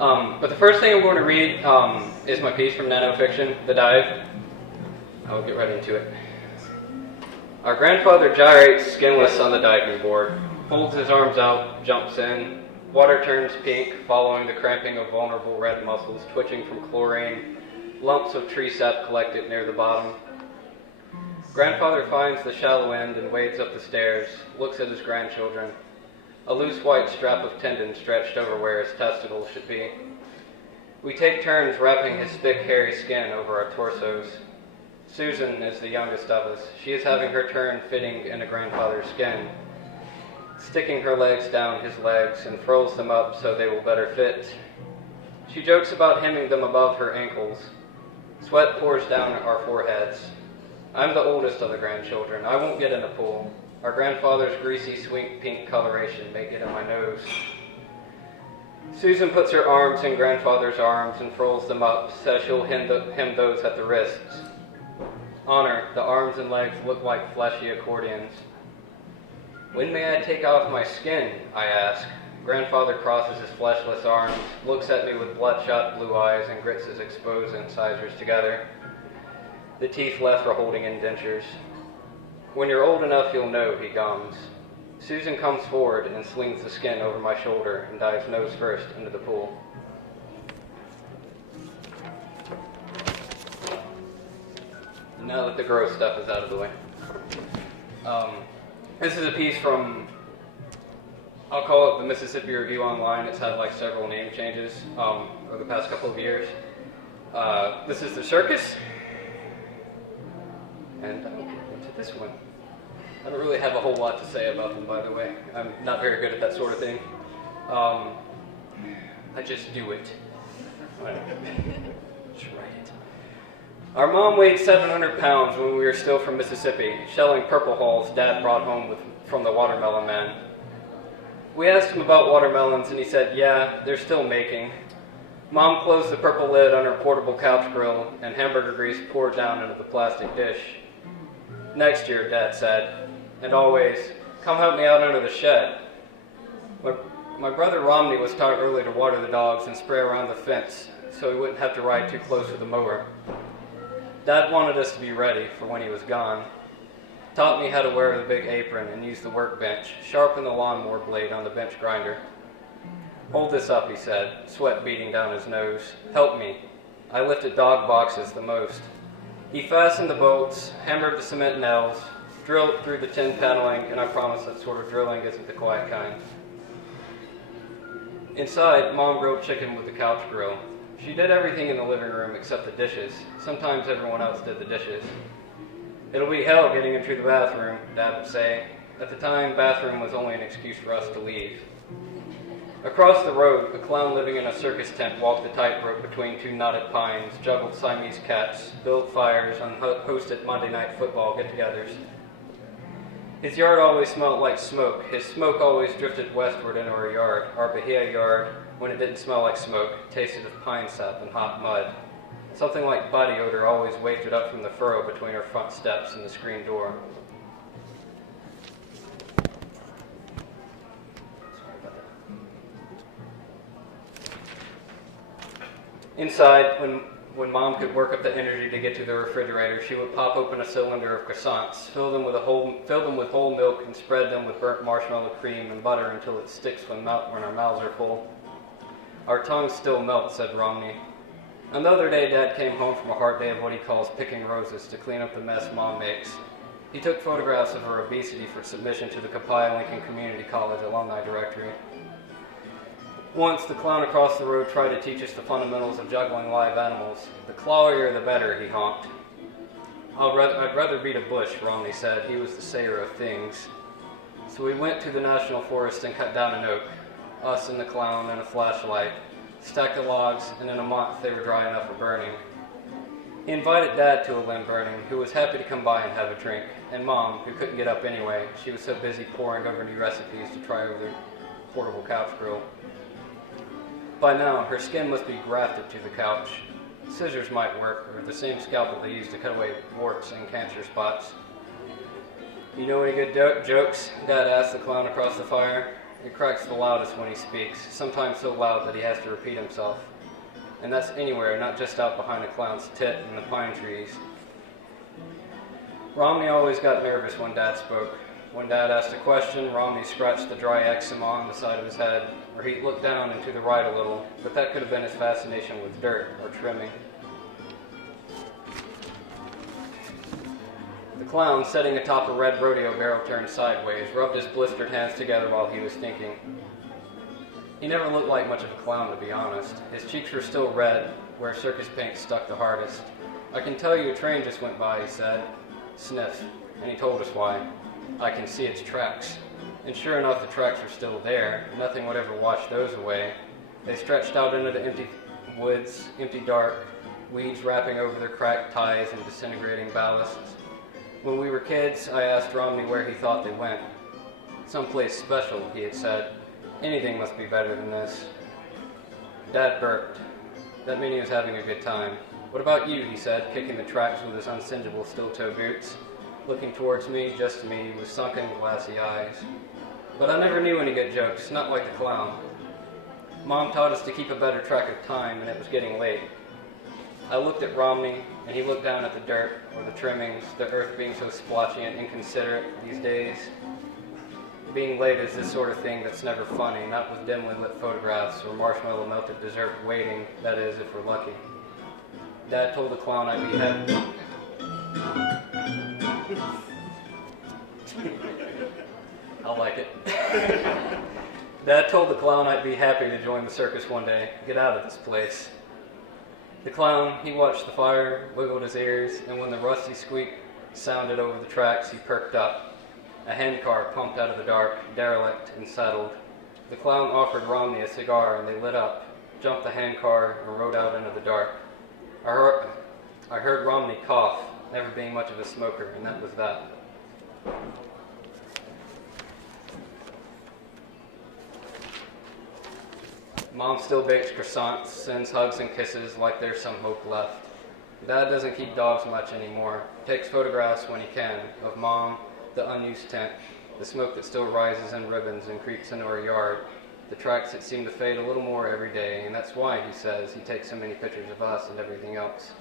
But the first thing I'm going to read is my piece from NANO Fiction, The Dive. I'll get right into it. Our grandfather gyrates skinless on the diving board, holds his arms out, jumps in. Water turns pink, following the cramping of vulnerable red muscles twitching from chlorine. Lumps of tree sap collected near the bottom. Grandfather finds the shallow end and wades up the stairs, looks at his grandchildren. A loose white strap of tendon stretched over where his testicles should be. We take turns wrapping his thick, hairy skin over our torsos. Susan is the youngest of us. She is having her turn fitting into grandfather's skin, sticking her legs down his legs and furls them up so they will better fit. She jokes about hemming them above her ankles. Sweat pours down our foreheads. I'm the oldest of the grandchildren. I won't get in the pool. Our grandfather's greasy, sweet pink coloration may get in my nose. Susan puts her arms in grandfather's arms and furls them up, says she'll hem those at the wrists. On her, the arms and legs look like fleshy accordions. When may I take off my skin? I ask. Grandfather crosses his fleshless arms, looks at me with bloodshot blue eyes, and grits his exposed incisors together. The teeth left are holding indentures. When you're old enough, you'll know, he gums. Susan comes forward and slings the skin over my shoulder and dives nose first into the pool. And now that the gross stuff is out of the way. This is a piece from, I'll call it the Mississippi Review Online. It's had like several name changes over the past couple of years. This is the circus. And I'll get into this one. I don't really have a whole lot to say about them, by the way. I'm not very good at that sort of thing. I just do it. Just write it. Our mom weighed 700 pounds when we were still from Mississippi, shelling purple hulls Dad brought home from the watermelon man. We asked him about watermelons, and he said, yeah, they're still making. Mom closed the purple lid on her portable couch grill, and hamburger grease poured down into the plastic dish. Next year, Dad said, and always, come help me out under the shed. My brother Romney was taught early to water the dogs and spray around the fence so he wouldn't have to ride too close to the mower. Dad wanted us to be ready for when he was gone. Taught me how to wear the big apron and use the workbench, sharpen the lawnmower blade on the bench grinder. Hold this up, he said, sweat beating down his nose. Help me. I lifted dog boxes the most. He fastened the bolts, hammered the cement nails, drilled through the tin paneling, and I promise that sort of drilling isn't the quiet kind. Inside, Mom grilled chicken with the couch grill. She did everything in the living room except the dishes. Sometimes everyone else did the dishes. It'll be hell getting into the bathroom, Dad would say. At the time, bathroom was only an excuse for us to leave. Across the road, a clown living in a circus tent walked the tightrope between two knotted pines, juggled Siamese cats, built fires, and hosted Monday night football get-togethers. His yard always smelled like smoke. His smoke always drifted westward into our yard. Our Bahia yard, when it didn't smell like smoke, tasted of pine sap and hot mud. Something like body odor always wafted up from the furrow between our front steps and the screen door. Inside, when Mom could work up the energy to get to the refrigerator, she would pop open a cylinder of croissants, fill them with whole milk, and spread them with burnt marshmallow cream and butter until it sticks when our mouths are full. Our tongues still melt, said Romney. Another day, Dad came home from a hard day of what he calls picking roses to clean up the mess Mom makes. He took photographs of her obesity for submission to the Copiah Lincoln Community College Alumni Directory. Once, the clown across the road tried to teach us the fundamentals of juggling live animals. The clawier the better, he honked. I'd rather beat a bush, Romney said. He was the sayer of things. So we went to the national forest and cut down an oak. Us and the clown and a flashlight. Stacked the logs, and in a month they were dry enough for burning. He invited Dad to a limb burning, who was happy to come by and have a drink, and Mom, who couldn't get up anyway. She was so busy poring over new recipes to try over the portable couch grill. By now, her skin must be grafted to the couch. Scissors might work, or the same scalpel they use to cut away warts and cancer spots. You know any good jokes? Dad asked the clown across the fire. It cracks the loudest when he speaks, sometimes so loud that he has to repeat himself. And that's anywhere, not just out behind a clown's tit in the pine trees. Romney always got nervous when Dad spoke. When Dad asked a question, Romney scratched the dry eczema on the side of his head, or he'd look down and to the right a little, but that could have been his fascination with dirt or trimming. The clown, sitting atop a red rodeo barrel turned sideways, rubbed his blistered hands together while he was thinking. He never looked like much of a clown, to be honest. His cheeks were still red, where circus paint stuck the hardest. "I can tell you a train just went by," he said. Sniff. And he told us why. "I can see its tracks." And sure enough, the tracks were still there. Nothing would ever wash those away. They stretched out into the empty woods, empty dark, weeds wrapping over their cracked ties and disintegrating ballasts. When we were kids, I asked Romney where he thought they went. "Someplace special," he had said. "Anything must be better than this." Dad burped. That meant he was having a good time. "What about you?" he said, kicking the tracks with his unsingeable steel-toe boots, looking towards me, just me, with sunken, glassy eyes. But I never knew any good jokes, not like the clown. Mom taught us to keep a better track of time, and it was getting late. I looked at Romney, and he looked down at the dirt, or the trimmings, the earth being so splotchy and inconsiderate these days. Being late is this sort of thing that's never funny, not with dimly lit photographs or marshmallow melted dessert waiting, that is, if we're lucky. Dad told the clown I'd be happy. I like it. Dad told the clown I'd be happy to join the circus one day, get out of this place. The clown, he watched the fire, wiggled his ears, and when the rusty squeak sounded over the tracks, he perked up. A handcar pumped out of the dark, derelict and settled. The clown offered Romney a cigar, and they lit up, jumped the handcar, and rode out into the dark. I heard Romney cough, never being much of a smoker, and that was that. Mom still bakes croissants, sends hugs and kisses like there's some hope left. Dad doesn't keep dogs much anymore. Takes photographs when he can of Mom, the unused tent, the smoke that still rises in ribbons and creeps into our yard, the tracks that seem to fade a little more every day, and that's why, he says, he takes so many pictures of us and everything else.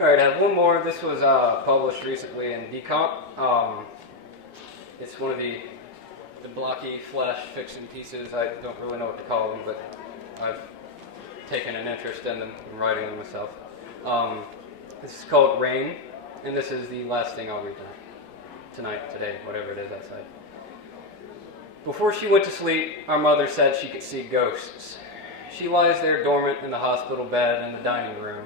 All right, I have one more. This was published recently in Decomp. It's one of the blocky flash fiction pieces. I don't really know what to call them, but I've taken an interest in them and writing them myself. This is called Rain, and this is the last thing I'll read tonight, today, whatever it is outside. Before she went to sleep, our mother said she could see ghosts. She lies there dormant in the hospital bed in the dining room.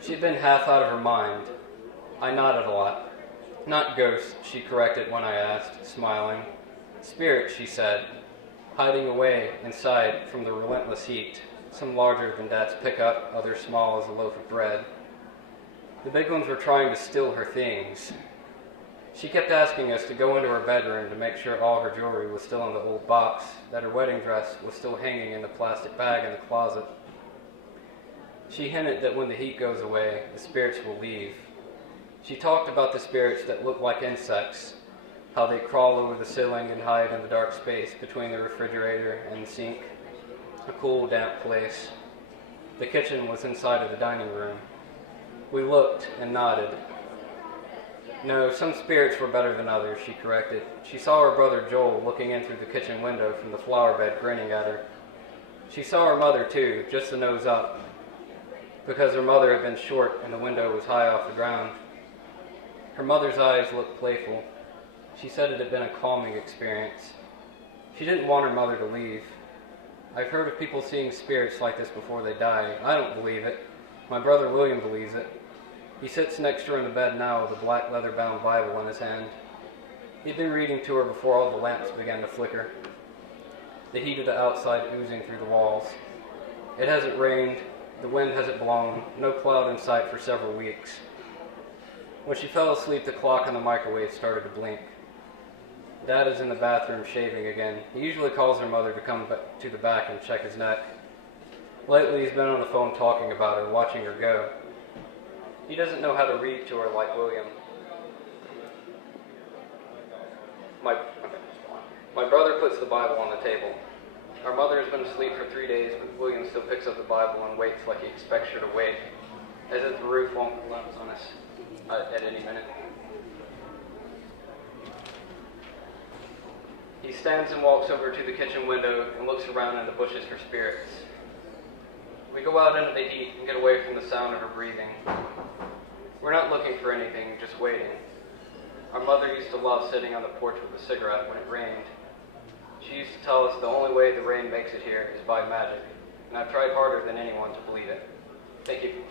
She'd been half out of her mind. I nodded a lot. "Not ghosts," she corrected when I asked, smiling. "Spirits," she said, hiding away inside from the relentless heat, some larger than Dad's pickup, others small as a loaf of bread. The big ones were trying to steal her things. She kept asking us to go into her bedroom to make sure all her jewelry was still in the old box, that her wedding dress was still hanging in the plastic bag in the closet. She hinted that when the heat goes away, the spirits will leave. She talked about the spirits that look like insects, how they crawl over the ceiling and hide in the dark space between the refrigerator and the sink, a cool, damp place. The kitchen was inside of the dining room. We looked and nodded. "No, some spirits were better than others," she corrected. She saw her brother Joel looking in through the kitchen window from the flower bed, grinning at her. She saw her mother, too, just the nose up, because her mother had been short and the window was high off the ground. Her mother's eyes looked playful. She said it had been a calming experience. She didn't want her mother to leave. I've heard of people seeing spirits like this before they die. I don't believe it. My brother William believes it. He sits next to her in the bed now with a black leather-bound Bible in his hand. He'd been reading to her before all the lamps began to flicker, the heat of the outside oozing through the walls. It hasn't rained. The wind hasn't blown. No cloud in sight for several weeks. When she fell asleep, the clock in the microwave started to blink. Dad is in the bathroom shaving again. He usually calls her mother to come to the back and check his neck. Lately, he's been on the phone talking about her, watching her go. He doesn't know how to read to her like William. My brother puts the Bible on the table. Our mother has been asleep for 3 days, but William still picks up the Bible and waits like he expects her to wait, as if the roof won't collapse on us at any minute. He stands and walks over to the kitchen window and looks around in the bushes for spirits. We go out into the heat and get away from the sound of her breathing. We're not looking for anything, just waiting. Our mother used to love sitting on the porch with a cigarette when it rained. She used to tell us the only way the rain makes it here is by magic, and I've tried harder than anyone to believe it. Thank you.